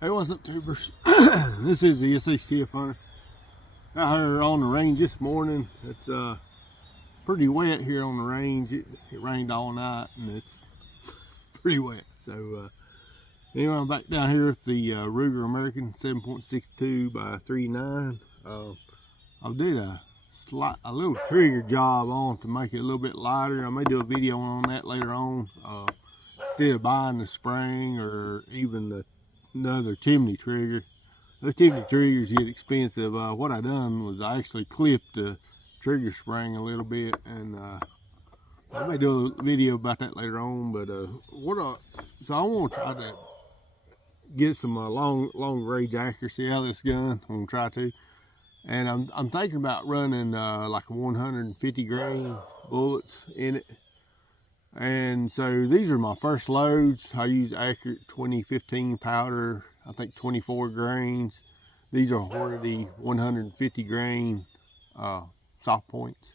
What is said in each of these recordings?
Hey, what's up, tubers? This is the SHTF Hunter. Out here on the range this morning. It's pretty wet here on the range. It rained all night and it's pretty wet. So anyway, I'm back down here with the Ruger American 7.62 by 3.9. I did a little trigger job on to make it a little bit lighter. I may do a video on that later on. Instead of buying the spring or even another chimney trigger. Those chimney triggers get expensive. What I done was I actually clipped the trigger spring a little bit, and I may do a video about that later on. But so I want to try to get some long range accuracy out of this gun. I'm gonna try to, and I'm thinking about running like 150 grain bullets in it. And so these are my first loads. I use Accurate 2015 powder, I think 24 grains. These are Hornady 150 grain soft points.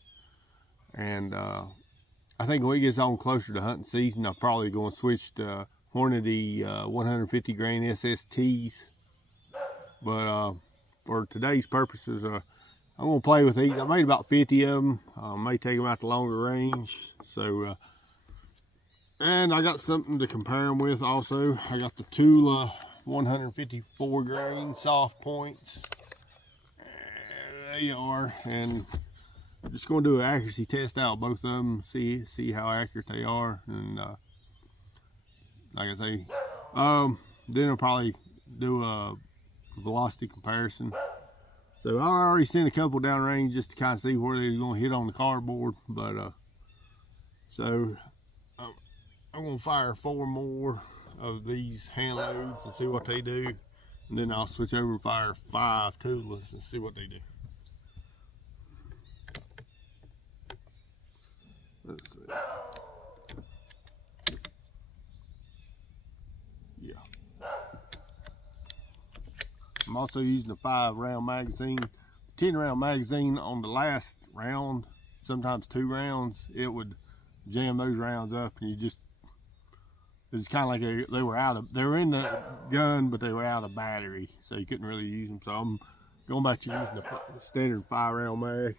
And I think when it gets on closer to hunting season, I'm probably going to switch to Hornady 150 grain SSTs. But for today's purposes, I'm going to play with these. I made about 50 of them. I may take them out to longer range. So and I got something to compare them with also. I got the Tula 154 grain soft points. There you are. And I'm just going to do an accuracy test out of both of them, see how accurate they are. And like I say, then I'll probably do a velocity comparison. So I already sent a couple downrange just to kind of see where they're going to hit on the cardboard. But so I'm going to fire 4 more of these Handloads and see what they do. And then I'll switch over and fire 5 Tulas and see what they do. Let's see. Yeah. I'm also using a 5-round magazine. 10-round magazine on the last round, sometimes 2 rounds, it would jam those rounds up, and it's kind of like they were in the gun, but they were out of battery, so you couldn't really use them. So I'm going back to using the standard 5-round mag.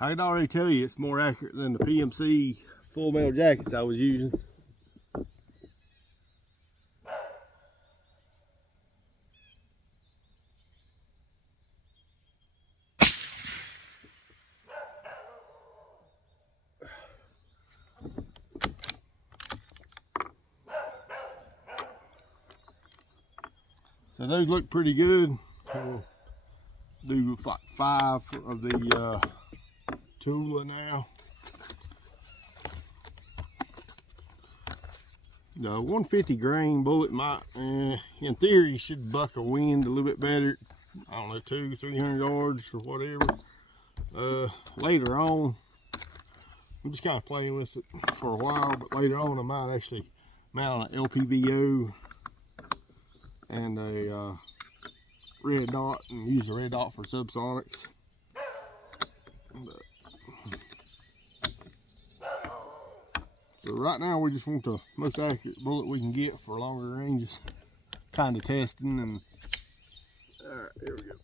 I can already tell you it's more accurate than the PMC full metal jackets I was using. So those look pretty good. We'll do 5 of the Tula now. The 150 grain bullet might, in theory, should buck a wind a little bit better. I don't know, 200-300 yards or whatever. Later on, I'm just kind of playing with it for a while, but later on I might actually mount an LPVO and a red dot and use the red dot for subsonics. So right now we just want the most accurate bullet we can get for longer ranges, kind of testing. And all right, here we go.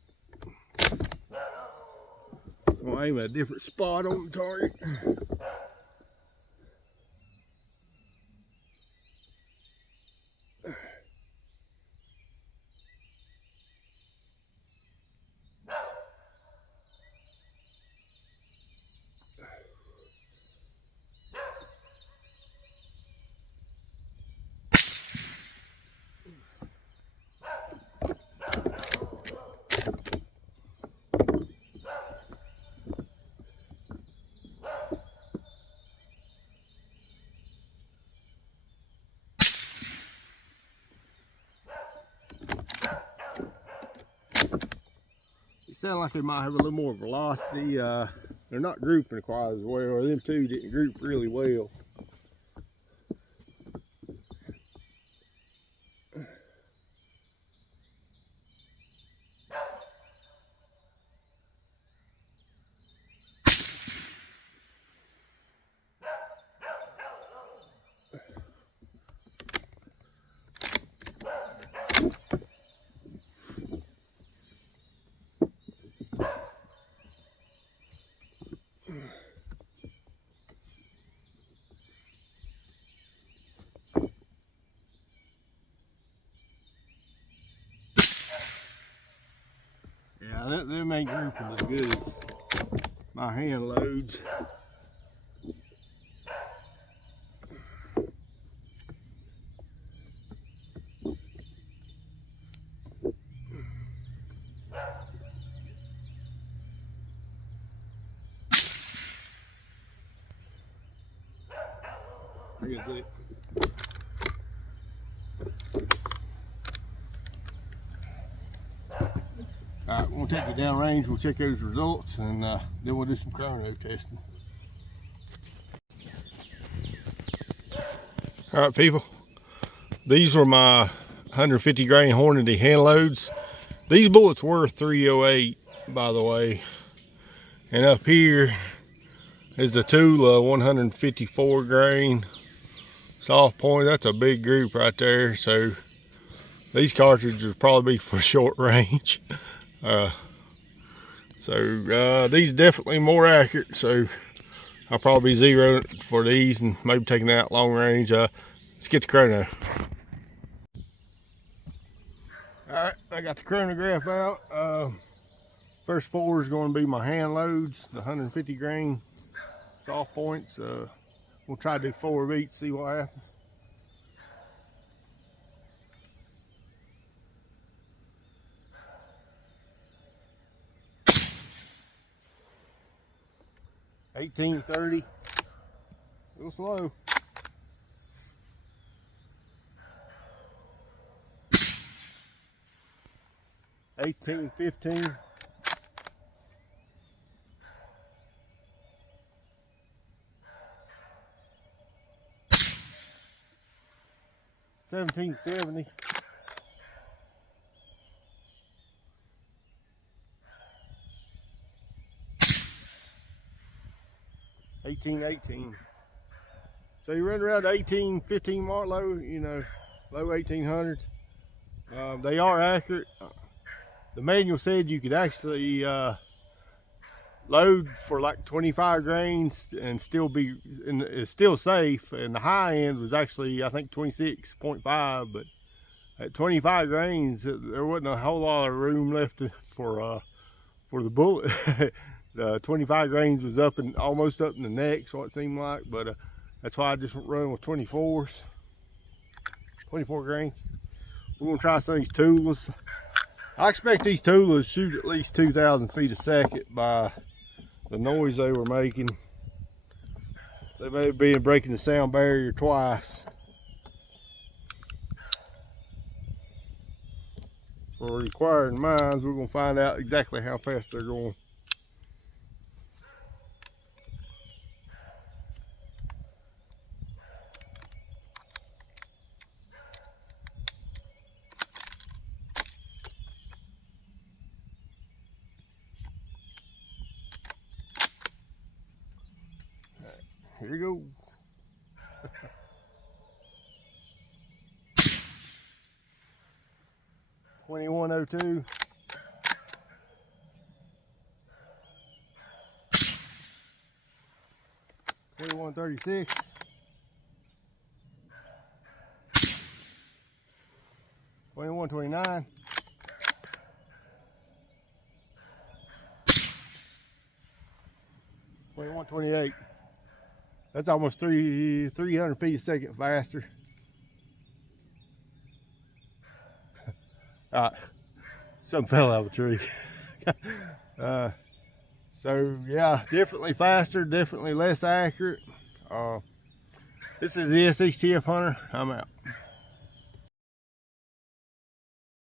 We'll aim at a different spot on the target. sound like they might have a little more velocity. They're not grouping quite as well, or them two didn't group really well. Yeah, them ain't grouping as good as my hand loads. Here's it. Alright, we'll take it down range, we'll check those results, and then we'll do some chrono testing. Alright people, these were my 150 grain Hornady Handloads. These bullets were 308, by the way. And up here is the Tula 154 grain soft point. That's a big group right there. So these cartridges would probably be for short range. These definitely more accurate, so I'll probably zero for these and maybe taking out long range. Let's get the chrono. Alright, I got the chronograph out. First four is going to be my Handloads, the 150 grain soft points. We'll try to do 4 of each, see what happens. $18.30, a little slow. $18.15. $17.70. $18.18. So you run around the $18.15 mark, low, you know, low 1800s. They are accurate. The manual said you could actually load for like 25 grains and still be, and it's still safe. And the high end was actually, I think, 26.5. But at 25 grains, there wasn't a whole lot of room left for the bullet. The 25 grains was up and almost up in the neck, so it seemed like, but that's why I just run with 24s, 24 grain. We're gonna try some of these Tulas. I expect these Tulas to shoot at least 2,000 feet a second by the noise they were making. They may have been breaking the sound barrier twice. For requiring mines, we're gonna find out exactly how fast they're going. Here you go. $21.02. $21.36. $21.29. $21.28. That's almost 300 feet a second faster. Something fell out of a tree. So yeah, definitely faster, definitely less accurate. This is the SHTF Hunter. I'm out.